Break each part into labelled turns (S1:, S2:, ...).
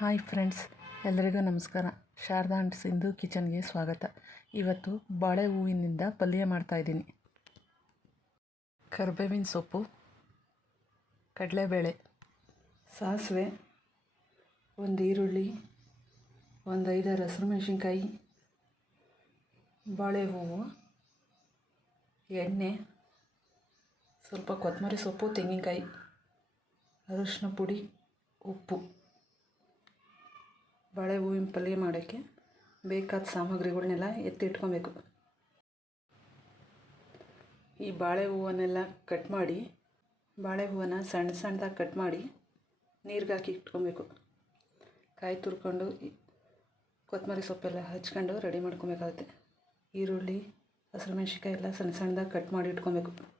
S1: Hi friends ಎಲ್ಲರಿಗೂ ನಮಸ್ಕಾರ. Sharada and Sindhu ಕಿಚನ್ಗೆ ಸ್ವಾಗತ. ಇವತ್ತು ಬಾಳೆ ಹೂವಿನಿಂದ ಪಲ್ಯ ಮಾಡ್ತಾಯಿದ್ದೀನಿ ಕರ್ಬೇವಿನ ಸೊಪ್ಪು, ಕಡಲೆಬೇಳೆ, ಸಾಸಿವೆ, ಒಂದು ಈರುಳ್ಳಿ, ಒಂದು ಐದಾರು ಹಸಿರು ಮೆಣಸಿನ್ಕಾಯಿ ಬಾಳೆ ಹೂವು ಎಣ್ಣೆ, ಸ್ವಲ್ಪ ಕೊತ್ತಂಬರಿ ಸೊಪ್ಪು, ತೆಂಗಿನಕಾಯಿ, ಅರಿಶಿನ ಪುಡಿ, ಉಪ್ಪು. ಬಾಳೆ ಹೂವಿನ ಪಲ್ಯ ಮಾಡೋಕ್ಕೆ ಬೇಕಾದ ಸಾಮಗ್ರಿಗಳನ್ನೆಲ್ಲ ಎತ್ತಿಟ್ಕೊಬೇಕು. ಈ ಬಾಳೆ ಹೂವನ್ನೆಲ್ಲ ಕಟ್ ಮಾಡಿ, ಬಾಳೆ ಹೂವನ್ನು ಸಣ್ಣ ಸಣ್ಣದಾಗಿ ಕಟ್ ಮಾಡಿ ನೀರಿಗೆ ಹಾಕಿ ಇಟ್ಕೊಬೇಕು. ಕಾಯಿ ತುರ್ಕೊಂಡು ಕೊತ್ತಂಬರಿ ಸೊಪ್ಪೆಲ್ಲ ಹಚ್ಕೊಂಡು ರೆಡಿ ಮಾಡ್ಕೊಬೇಕಾಗುತ್ತೆ. ಈರುಳ್ಳಿ, ಹಸಿರು ಮೆಣಸಿಕಾಯಿ ಎಲ್ಲ ಸಣ್ಣ ಸಣ್ಣದಾಗಿ ಕಟ್ ಮಾಡಿ ಇಟ್ಕೊಬೇಕು.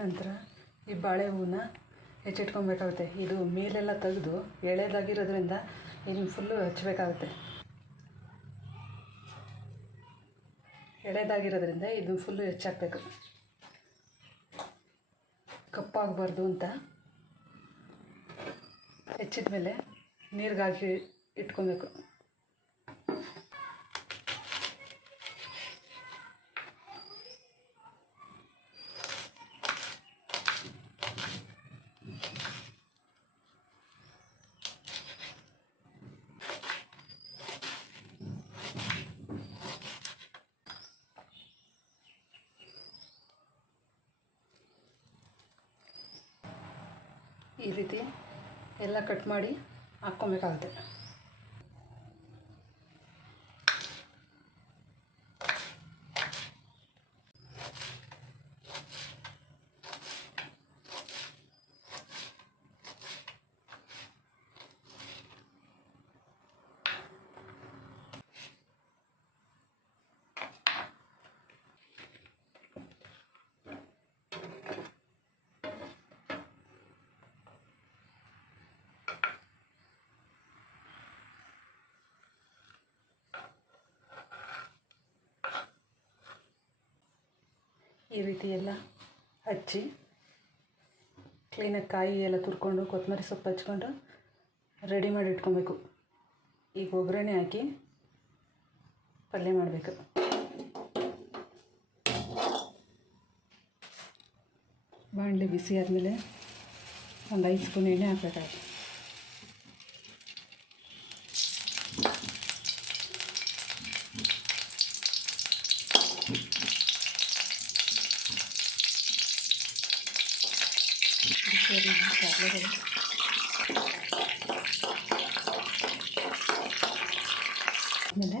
S1: ನಂತರ ಈ ಬಾಳೆ ಹೂವನ್ನ ಹೆಚ್ಚಿಟ್ಕೊಬೇಕಾಗುತ್ತೆ. ಇದು ಮೇಲೆಲ್ಲ ತೆಗೆದು ಎಳೆದಾಗಿರೋದ್ರಿಂದ ಇನ್ನು ಫುಲ್ಲು ಹಚ್ಚಬೇಕಾಗುತ್ತೆ. ಎಳೆದಾಗಿರೋದ್ರಿಂದ ಇದು ಫುಲ್ಲು ಹೆಚ್ಚಾಕ್ಬೇಕು ಕಪ್ಪಾಗಬಾರ್ದು ಅಂತ ಹೆಚ್ಚಿದ ಮೇಲೆ ನೀರಿಗಾಕಿ ಇಟ್ಕೊಬೇಕು. ಈ ರೀತಿ ಎಲ್ಲ ಕಟ್ ಮಾಡಿ ಹಾಕ್ಕೊಬೇಕಾಗುತ್ತೆ. ಈ ರೀತಿ ಎಲ್ಲ ಹಚ್ಚಿ ಕ್ಲೀನಾಗಿ ಕಾಯಿ ಎಲ್ಲ ತುರ್ಕೊಂಡು ಕೊತ್ತಂಬರಿ ಸೊಪ್ಪು ಹಚ್ಕೊಂಡು ರೆಡಿ ಮಾಡಿ ಇಟ್ಕೊಬೇಕು. ಈಗ ಒಗ್ಗರಣೆ ಹಾಕಿ ಪಲ್ಯ ಮಾಡಬೇಕು. ಬಾಣಲೆ ಬಿಸಿ ಆದಮೇಲೆ ಒಂದು ಐದು ಸ್ಪೂನ್ ಎಣ್ಣೆ ಹಾಕಬೇಕಾಗುತ್ತೆ ಆಮೇಲೆ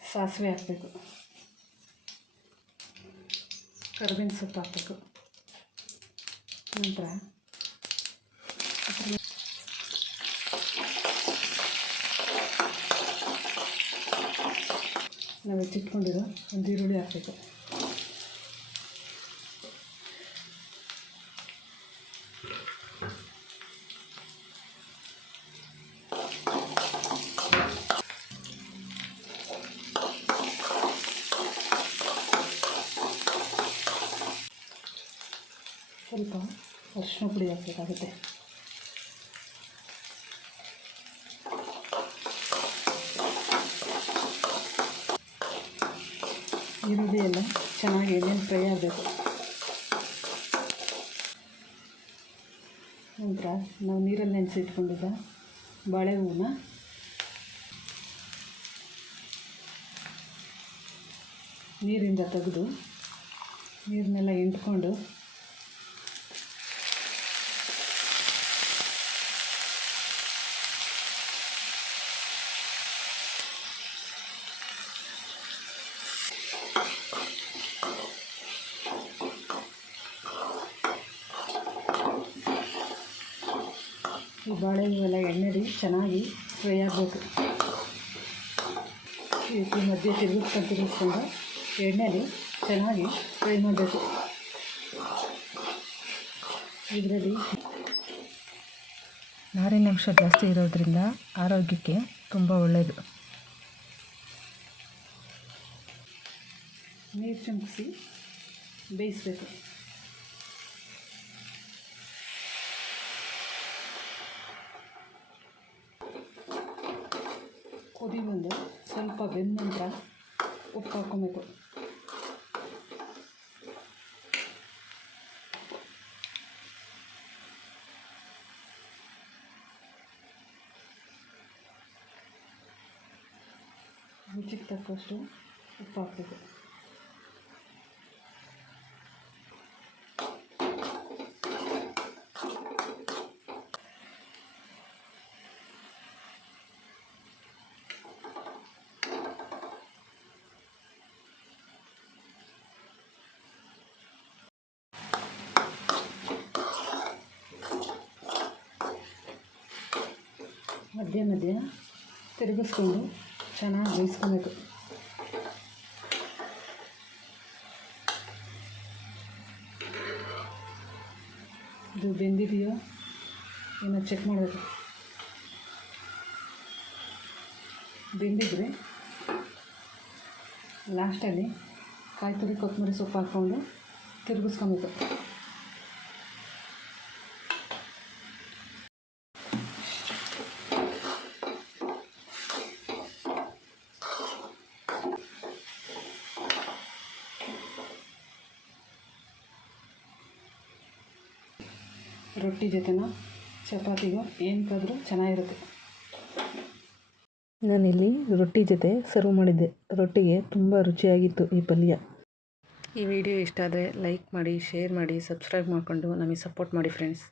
S1: ಸಾಸಿವೆ ಹಾಕಬೇಕು. ಕರ್ಬೇವಿನ ಸೊಪ್ಪು ಹಾಕಬೇಕು. ನಂತರ ನಾವು ಹೆಚ್ಚಿಟ್ಕೊಂಡಿರೋ ಒಂದು ಈರುಳ್ಳಿ ಹಾಕಬೇಕು. ಸ್ವಲ್ಪ ಅರಿಶಿನ ಪುಡಿ ಹಾಕಬೇಕಾಗುತ್ತೆ ಈರುಳ್ಳಿ ಎಲ್ಲ ಚೆನ್ನಾಗಿ ಎಣ್ಣೆ ಫ್ರೈ ಆಗಬೇಕು. ನಂತರ ನಾವು ನೀರಲ್ಲಿ ನೆನೆಸಿಟ್ಕೊಂಡಿದ್ದ ಬಾಳೆ ಹೂವನ್ನ ನೀರಿಂದ ತೆಗೆದು ನೀರನ್ನೆಲ್ಲ ಹಿಂಡ್ಕೊಂಡು ಈ ಬಾಳೆ ಹೂವೆಲ್ಲ ಎಣ್ಣೆಲಿ ಚೆನ್ನಾಗಿ ಫ್ರೈ ಆಗಬೇಕು. ಈ ಮಧ್ಯೆ ತಿರುಗಿಸ್ಕೊಂಡು ತಿರುಗಿಸ್ಕೊಂಡು ಎಣ್ಣೆಲಿ ಚೆನ್ನಾಗಿ ಫ್ರೈ ಮಾಡಬೇಕು. ಇದರಲ್ಲಿ ನಾರಿನಾಂಶ ಜಾಸ್ತಿ ಇರೋದ್ರಿಂದ ಆರೋಗ್ಯಕ್ಕೆ ತುಂಬ ಒಳ್ಳೆಯದು ನೀರು ಚುಮುಕಿಸಿ ಬೇಯಿಸಬೇಕು. ಕುದಿ ಬಂದು ಸ್ವಲ್ಪ ಬೆಂದ ನಂತರ ಉಪ್ಪು ಹಾಕ್ಕೊಬೇಕು. ರುಚಿಗೆ ತಕ್ಕಷ್ಟು ಉಪ್ಪು ಹಾಕಬೇಕು. ಮಧ್ಯ ಮಧ್ಯ ತಿರುಗಿಸ್ಕೊಂಡು ಚೆನ್ನಾಗಿ ಬೇಯಿಸ್ಕೊಬೇಕು. ಇದು ಬೆಂದಿದೆಯೋ ಏನೋ ಚೆಕ್ ಮಾಡಬೇಕು. ಬೆಂದಿದ್ರೆ ಲಾಸ್ಟಲ್ಲಿ ಕಾಯಿ ತುರಿ ಕೊತ್ತಂಬರಿ ಸೊಪ್ಪು ಹಾಕ್ಕೊಂಡು ತಿರುಗಿಸ್ಕೊಬೇಕು. ರೊಟ್ಟಿ ಜೊತೆನೋ ಚಪಾತಿಗೋ ಏನಕ್ಕಾದರೂ ಚೆನ್ನಾಗಿರುತ್ತೆ. ನಾನಿಲ್ಲಿ ರೊಟ್ಟಿ ಜೊತೆ ಸರ್ವ್ ಮಾಡಿದ್ದೆ. ರೊಟ್ಟಿಗೆ ತುಂಬ ರುಚಿಯಾಗಿತ್ತು ಈ ಪಲ್ಯ. ಈ ವಿಡಿಯೋ ಇಷ್ಟ ಆದರೆ ಲೈಕ್ ಮಾಡಿ, ಶೇರ್ ಮಾಡಿ, ಸಬ್ಸ್ಕ್ರೈಬ್ ಮಾಡಿಕೊಂಡು ನಮಗೆ ಸಪೋರ್ಟ್ ಮಾಡಿ ಫ್ರೆಂಡ್ಸ್